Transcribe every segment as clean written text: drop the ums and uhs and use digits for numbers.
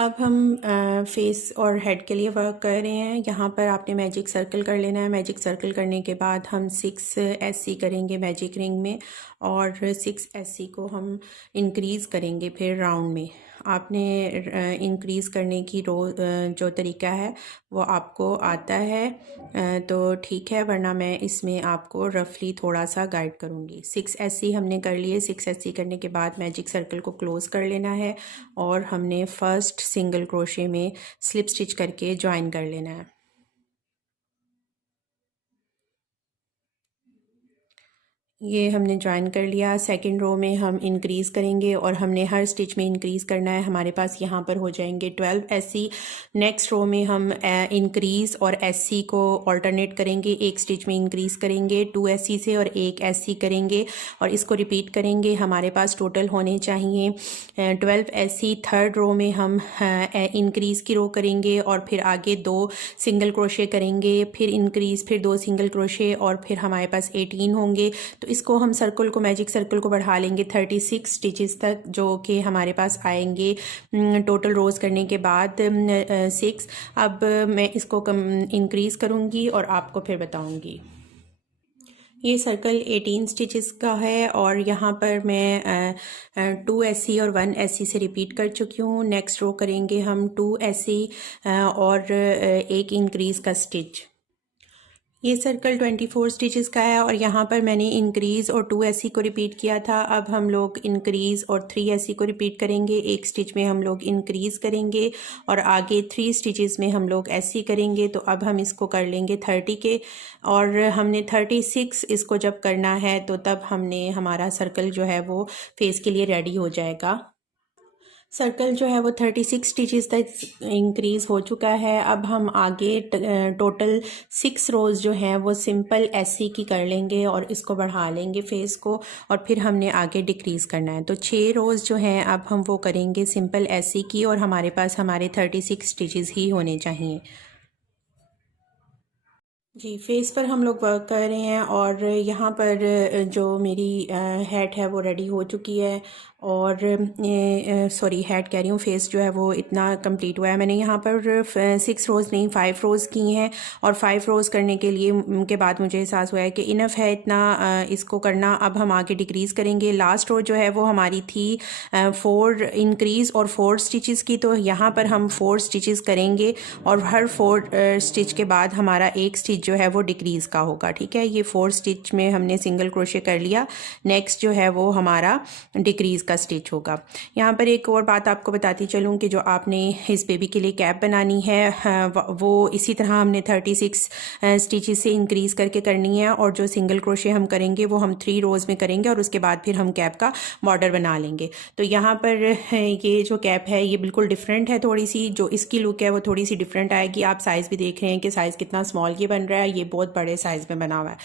अब हम फेस और हेड के लिए वर्क कर रहे हैं। यहाँ पर आपने मैजिक सर्कल कर लेना है। मैजिक सर्कल करने के बाद हम 6 SC करेंगे मैजिक रिंग में, और 6 SC को हम इंक्रीज़ करेंगे फिर राउंड में। आपने इंक्रीज़ करने की जो तरीका है वो आपको आता है तो ठीक है, वरना मैं इसमें आपको रफली थोड़ा सा गाइड करूँगी। 6 SC हमने कर लिए। 6 SC करने के बाद मैजिक सर्कल को क्लोज़ कर लेना है और हमने फर्स्ट सिंगल क्रोशे में स्लिप स्टिच करके ज्वाइन कर लेना है। ये हमने ज्वाइन कर लिया। सेकंड रो में हम इंक्रीज़ करेंगे और हमने हर स्टिच में इंक्रीज़ करना है। हमारे पास यहाँ पर हो जाएंगे 12 SC। नेक्स्ट रो में हम इंक्रीज़ और SC को ऑल्टरनेट करेंगे। एक स्टिच में इंक्रीज़ करेंगे 2 SC से और एक SC करेंगे और इसको रिपीट करेंगे। हमारे पास टोटल होने चाहिए 12 SC। थर्ड रो में हम इंक्रीज़ की रो करेंगे और फिर आगे 2 सिंगल क्रोशे करेंगे, फिर इंक्रीज़, फिर 2 सिंगल क्रोशे और फिर हमारे पास 18 होंगे। तो इसको हम सर्कल को, मैजिक सर्कल को बढ़ा लेंगे 36 स्टिचेस तक, जो कि हमारे पास आएंगे टोटल रोज़ करने के बाद 6। अब मैं इसको इंक्रीज़ करूँगी और आपको फिर बताऊँगी। ये सर्कल 18 स्टिचेस का है और यहाँ पर मैं 2 SC और 1 SC से रिपीट कर चुकी हूँ। नेक्स्ट रो करेंगे हम 2 SC और एक इंक्रीज़ का स्टिच। ये सर्कल 24 स्टिचेस का है और यहाँ पर मैंने इंक्रीज़ और 2 SC को रिपीट किया था। अब हम लोग इंक्रीज़ और 3 SC को रिपीट करेंगे। एक स्टिच में हम लोग इंक्रीज़ करेंगे और आगे 3 स्टिचेस में हम लोग SC करेंगे। तो अब हम इसको कर लेंगे 30 के, और हमने 36 इसको जब करना है तो तब हमने हमारा सर्कल जो है वो फेस के लिए रेडी हो जाएगा। सर्कल जो है वो 36 स्टिचेस तक इंक्रीज़ हो चुका है। अब हम आगे टोटल 6 रोज़ जो हैं वो सिंपल SC की कर लेंगे और इसको बढ़ा लेंगे फेस को, और फिर हमने आगे डिक्रीज़ करना है। तो 6 रोज़ जो हैं अब हम वो करेंगे सिंपल SC की, और हमारे पास हमारे 36 स्टिचेस ही होने चाहिए। जी, फेस पर हम लोग वर्क कर रहे हैं और यहाँ पर जो मेरी हेड है वो रेडी हो चुकी है, और सॉरी, हेड कह रही हूँ, फेस जो है वो इतना कंप्लीट हुआ है। मैंने यहाँ पर 6 रोज़ नहीं 5 रोज़ की हैं, और 5 रोज़ करने के लिए के बाद मुझे एहसास हुआ है कि इनफ है इतना इसको करना। अब हम आगे डिक्रीज़ करेंगे। लास्ट रो जो है वो हमारी थी 4 इंक्रीज़ और 4 स्टिचेस की, तो यहाँ पर हम 4 स्टिचेस करेंगे और हर 4 स्टिच के बाद हमारा एक स्टिच जो है वो डिक्रीज़ का होगा। ठीक है, ये 4 स्टिच में हमने सिंगल क्रोशे कर लिया। नेक्स्ट जो है वो हमारा डिक्रीज़ का स्टिच होगा। यहाँ पर एक और बात आपको बताती चलूँ कि जो आपने इस बेबी के लिए कैप बनानी है वो इसी तरह हमने 36 स्टिचेस से इंक्रीज़ करके करनी है, और जो सिंगल क्रोशे हम करेंगे वो हम 3 रोज़ में करेंगे और उसके बाद फिर हम कैप का बॉर्डर बना लेंगे। तो यहाँ पर ये जो कैप है ये बिल्कुल डिफरेंट है। थोड़ी सी जो इसकी लुक है वो थोड़ी सी डिफरेंट आएगी। आप साइज़ भी देख रहे हैं कि साइज़ कितना स्मॉल ये बन रहा है, ये बहुत बड़े साइज़ में बना हुआ है।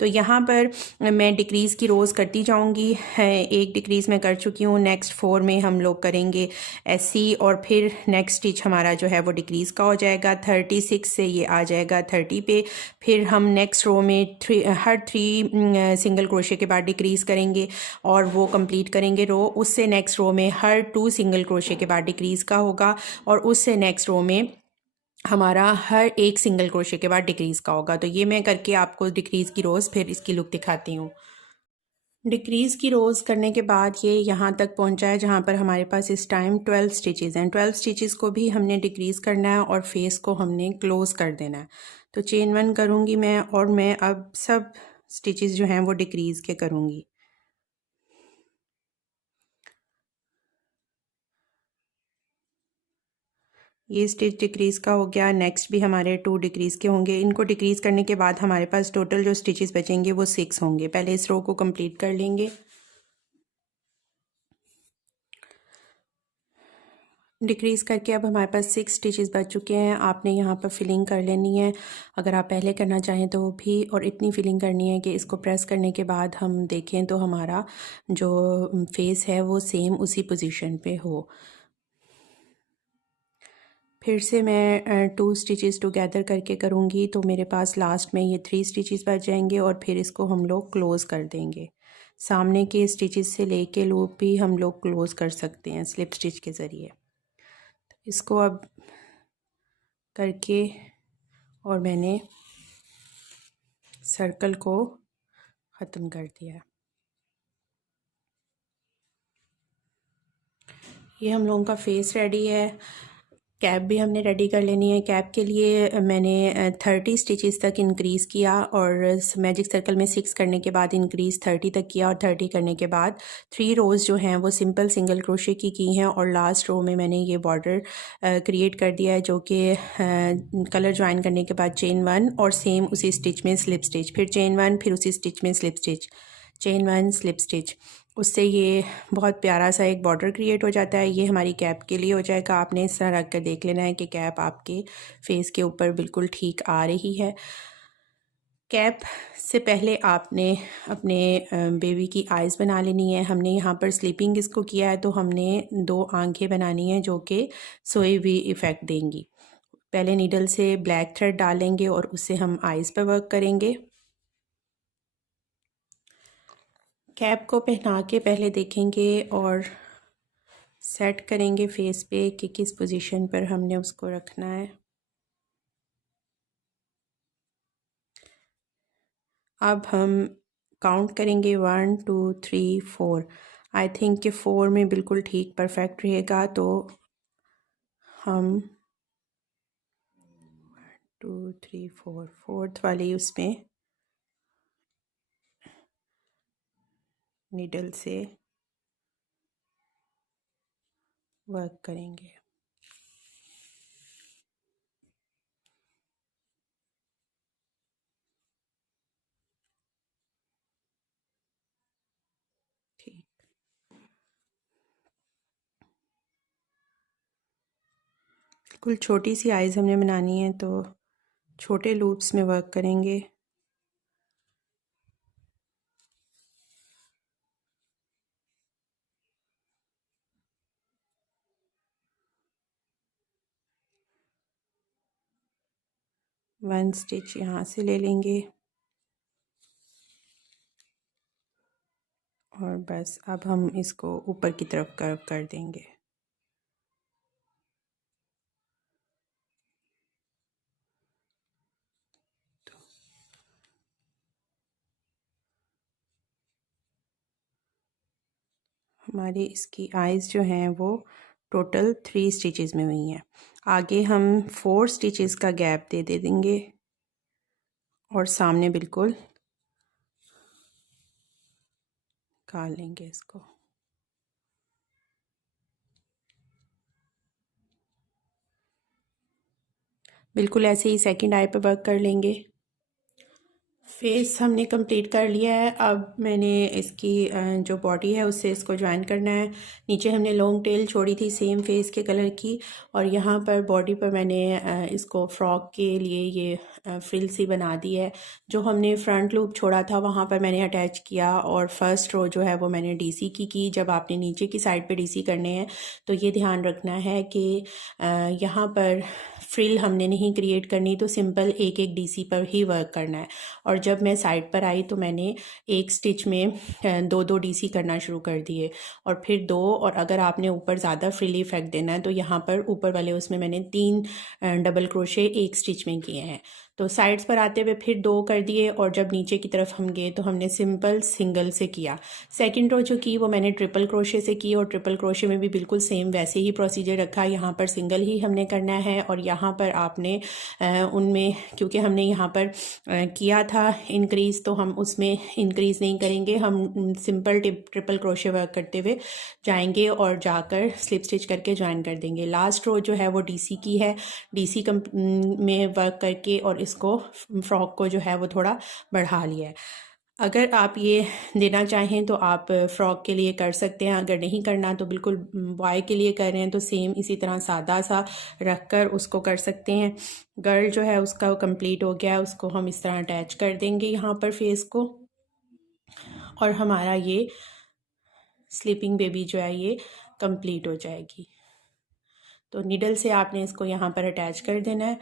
तो यहाँ पर मैं डिक्रीज़ की रोज़ करती जाऊँगी। एक डिक्रीज़ मैं कर चुकी हूँ। नेक्स्ट 4 में हम लोग करेंगे SC, और फिर नेक्स्ट स्टिच हमारा जो है वो डिक्रीज़ का हो जाएगा। 36 से ये आ जाएगा 30 पे। फिर हम नेक्स्ट रो में हर 3 सिंगल क्रोशे के बाद डिक्रीज़ करेंगे और वो कंप्लीट करेंगे रो। उससे नेक्स्ट रो में हर 2 सिंगल क्रोशे के बाद डिक्रीज़ का होगा, और उससे नेक्स्ट रो में हमारा हर एक सिंगल क्रोशे के बाद डिक्रीज़ का होगा। तो ये मैं करके आपको डिक्रीज़ की रोज़ फिर इसकी लुक दिखाती हूँ। डिक्रीज़ की रोज़ करने के बाद ये यहाँ तक पहुँचा है जहाँ पर हमारे पास इस टाइम 12 स्टिचेज़ हैं। 12 स्टिचेज़ को भी हमने डिक्रीज़ करना है और फेस को हमने क्लोज़ कर देना है। तो चेन 1 करूँगी मैं, और मैं अब सब स्टिचेज़ जो हैं वो डिक्रीज़ के करूँगी। ये स्टिच डिक्रीज़ का हो गया। नेक्स्ट भी हमारे 2 डिक्रीज़ के होंगे। इनको डिक्रीज़ करने के बाद हमारे पास टोटल जो स्टिचेस बचेंगे वो 6 होंगे। पहले इस रो को कंप्लीट कर लेंगे। डिक्रीज़ करके अब हमारे पास 6 स्टिचेस बच चुके हैं। आपने यहाँ पर फिलिंग कर लेनी है, अगर आप पहले करना चाहें तो भी, और इतनी फिलिंग करनी है कि इसको प्रेस करने के बाद हम देखें तो हमारा जो फेस है वो सेम उसी पोजीशन पे हो। फिर से मैं 2 स्टिचेस टुगेदर करके करूँगी, तो मेरे पास लास्ट में ये 3 स्टिचेस बच जाएंगे, और फिर इसको हम लोग क्लोज़ कर देंगे। सामने के स्टिचेस से लेके लूप भी हम लोग क्लोज़ कर सकते हैं स्लिप स्टिच के ज़रिए। इसको अब करके और मैंने सर्कल को ख़त्म कर दिया। ये हम लोगों का फेस रेडी है। कैप भी हमने रेडी कर लेनी है। कैप के लिए मैंने 30 स्टिचेस तक इंक्रीज़ किया और मैजिक सर्कल में 6 करने के बाद इंक्रीज़ 30 तक किया और 30 करने के बाद 3 रोज़ जो हैं वो सिंपल सिंगल क्रोशे की हैं और लास्ट रो में मैंने ये बॉर्डर क्रिएट कर दिया है जो कि कलर ज्वाइन करने के बाद चेन 1 और सेम उसी स्टिच में स्लिप स्टिच, फिर चेन 1, फिर उसी स्टिच में slip stitch, chain 1 slip stitch. उससे ये बहुत प्यारा सा एक बॉर्डर क्रिएट हो जाता है। ये हमारी कैप के लिए हो जाएगा। आपने इस तरह रख कर देख लेना है कि कैप आपके फेस के ऊपर बिल्कुल ठीक आ रही है। कैप से पहले आपने अपने बेबी की आइज़ बना लेनी है। हमने यहाँ पर स्लीपिंग इसको किया है तो हमने 2 आंखें बनानी है जो कि सोए हुए इफ़ेक्ट देंगी। पहले नीडल से ब्लैक थ्रेड डालेंगे और उससे हम आइज़ पर वर्क करेंगे। कैप को पहना के पहले देखेंगे और सेट करेंगे फेस पे कि किस पोजीशन पर हमने उसको रखना है। अब हम काउंट करेंगे 1 2 3 4। आई थिंक कि 4 में बिल्कुल ठीक परफेक्ट रहेगा तो हम 2 3 4 फोर्थ वाली उसमें नीडल से वर्क करेंगे। ठीक, बिल्कुल छोटी सी आइज़ हमने बनानी है तो छोटे लूप्स में वर्क करेंगे। वन स्टिच यहाँ से ले लेंगे और बस अब हम इसको ऊपर की तरफ कर्व कर देंगे। हमारी इसकी आइज़ जो हैं वो टोटल 3 स्टिचेस में हुई हैं। आगे हम 4 स्टिचेस का गैप दे देंगे और सामने बिल्कुल निकाल लेंगे इसको। बिल्कुल ऐसे ही सेकंड आई पे वर्क कर लेंगे। फेस हमने कंप्लीट कर लिया है। अब मैंने इसकी जो बॉडी है उससे इसको ज्वाइन करना है। नीचे हमने लॉन्ग टेल छोड़ी थी सेम फेस के कलर की और यहाँ पर बॉडी पर मैंने इसको फ्रॉक के लिए ये फ्रिल सी बना दी है। जो हमने फ्रंट लूप छोड़ा था वहाँ पर मैंने अटैच किया और फर्स्ट रो जो है वो मैंने डीसी की। जब आपने नीचे की साइड पे डीसी करने हैं तो ये ध्यान रखना है कि यहाँ पर फ्रिल हमने नहीं क्रिएट करनी, तो सिंपल एक एक डीसी पर ही वर्क करना है। और जब मैं साइड पर आई तो मैंने एक स्टिच में दो दो डीसी करना शुरू कर दिए और फिर दो, और अगर आपने ऊपर ज़्यादा फ्रिली इफेक्ट देना है तो यहाँ पर ऊपर वाले उसमें मैंने 3 डबल क्रोशे एक स्टिच में किए हैं। तो साइड्स पर आते हुए फिर 2 कर दिए और जब नीचे की तरफ हम गए तो हमने सिंपल सिंगल से किया। सेकंड रो जो की वो मैंने ट्रिपल क्रोशे से की और ट्रिपल क्रोशे में भी बिल्कुल सेम वैसे ही प्रोसीजर रखा। यहाँ पर सिंगल ही हमने करना है और यहाँ पर आपने उनमें, क्योंकि हमने यहाँ पर किया था इंक्रीज़, तो हम उसमें इंक्रीज़ नहीं करेंगे। हम सिंपल ट्रिपल क्रोशे वर्क करते हुए जाएंगे और जाकर स्लिप स्टिच करके ज्वाइन कर देंगे। लास्ट रो जो है वो डीसी की है। डीसी में वर्क करके और इसको फ्रॉक को जो है वो थोड़ा बढ़ा लिया है। अगर आप ये देना चाहें तो आप फ्रॉक के लिए कर सकते हैं, अगर नहीं करना तो बिल्कुल बॉय के लिए कर रहे हैं तो सेम इसी तरह सादा सा रख कर उसको कर सकते हैं। गर्ल जो है उसका कंप्लीट हो गया है, उसको हम इस तरह अटैच कर देंगे यहाँ पर फेस को और हमारा ये स्लीपिंग बेबी जो है ये कंप्लीट हो जाएगी। तो नीडल से आपने इसको यहाँ पर अटैच कर देना है।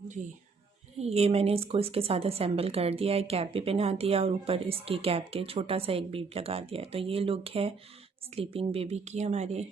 जी, ये मैंने इसको इसके साथ असेंबल कर दिया है, कैप भी पहना दिया और ऊपर इसकी कैप के छोटा सा एक बीब लगा दिया है। तो ये लुक है स्लीपिंग बेबी की हमारी।